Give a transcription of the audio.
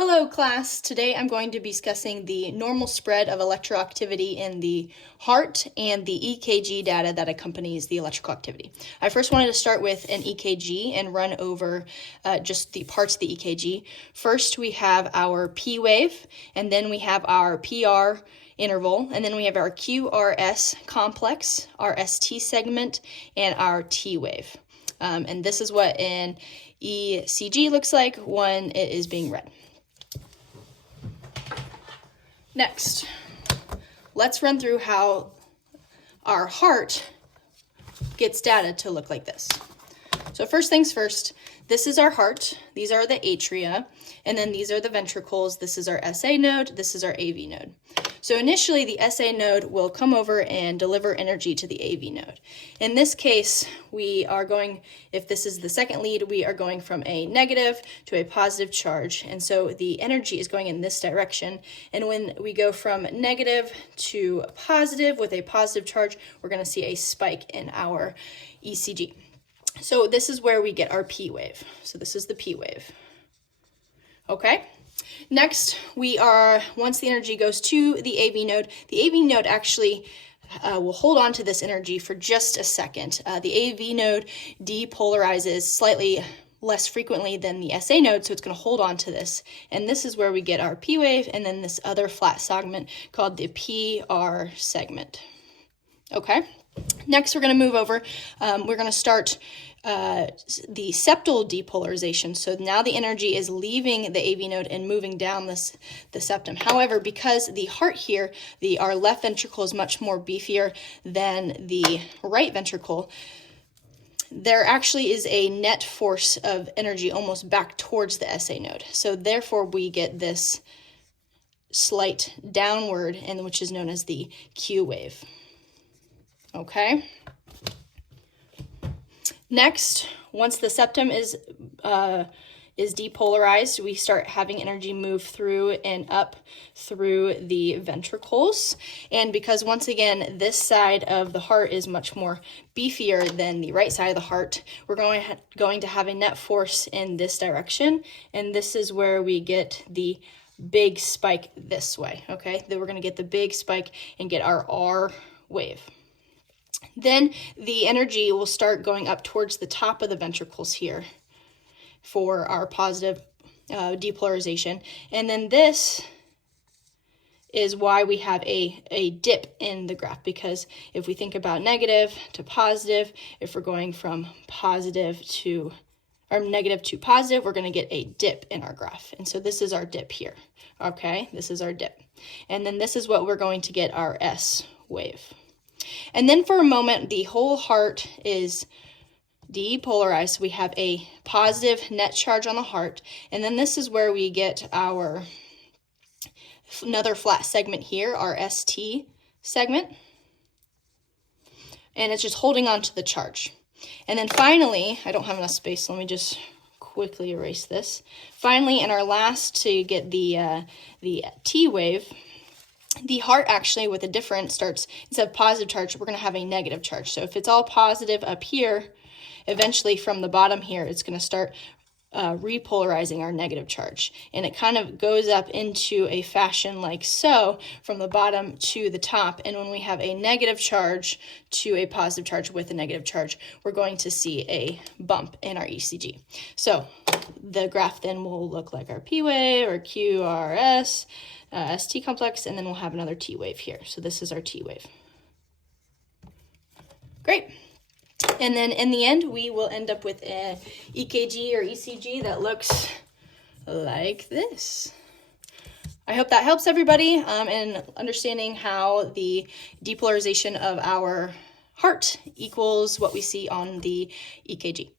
Hello class, today I'm going to be discussing the normal spread of electrical activity in the heart and the EKG data that accompanies the electrical activity. I first wanted to start with an EKG and run over just the parts of the EKG. First we have our P wave, and then we have our PR interval, and then we have our QRS complex, our ST segment, and our T wave. And this is what an ECG looks like when it is being read. Next, let's run through how our heart gets data to look like this. So first things first, this is our heart, these are the atria, and then these are the ventricles. This is our SA node, this is our AV node. So initially the SA node will come over and deliver energy to the AV node. In this case, we are going, if this is the second lead, we are going from a negative to a positive charge. And so the energy is going in this direction. And when we go from negative to positive with a positive charge, we're going to see a spike in our ECG. So this is where we get our P wave. So this is the P wave. Okay. Next, once the energy goes to the AV node actually will hold on to this energy for just a second. The AV node depolarizes slightly less frequently than the SA node, so it's going to hold on to this. And this is where we get our P wave, and then this other flat segment called the PR segment. Okay. Next, we're going to move over. We're going to start the septal depolarization. So now the energy is leaving the AV node and moving down the septum. However, because the heart here, our left ventricle is much more beefier than the right ventricle, there actually is a net force of energy almost back towards the SA node. So therefore, we get this slight downward, and which is known as the Q wave. Okay. Next, once the septum is depolarized, we start having energy move through and up through the ventricles. And because once again, this side of the heart is much more beefier than the right side of the heart, we're going to have a net force in this direction. And this is where we get the big spike this way. Okay. Then we're going to get the big spike and get our R wave. Then the energy will start going up towards the top of the ventricles here for our positive depolarization. And then this is why we have a dip in the graph, because if we think about negative to positive, if we're going from negative to positive, we're going to get a dip in our graph. And so this is our dip here. Okay, this is our dip. And then this is what we're going to get our S wave. And then for a moment, the whole heart is depolarized. So we have a positive net charge on the heart. And then this is where we get another flat segment here, our ST segment. And it's just holding on to the charge. And then finally, I don't have enough space, so let me just quickly erase this. Finally, in our last to get the T wave, the heart actually with a difference starts, instead of positive charge, we're going to have a negative charge. So if it's all positive up here, eventually from the bottom here, it's going to start repolarizing our negative charge. And it kind of goes up into a fashion like so from the bottom to the top. And when we have a negative charge to a positive charge with a negative charge, we're going to see a bump in our ECG. So the graph then will look like our P wave or QRS, ST complex, and then we'll have another T wave here. So this is our T wave. Great. And then in the end, we will end up with an EKG or ECG that looks like this. I hope that helps everybody in understanding how the depolarization of our heart equals what we see on the EKG.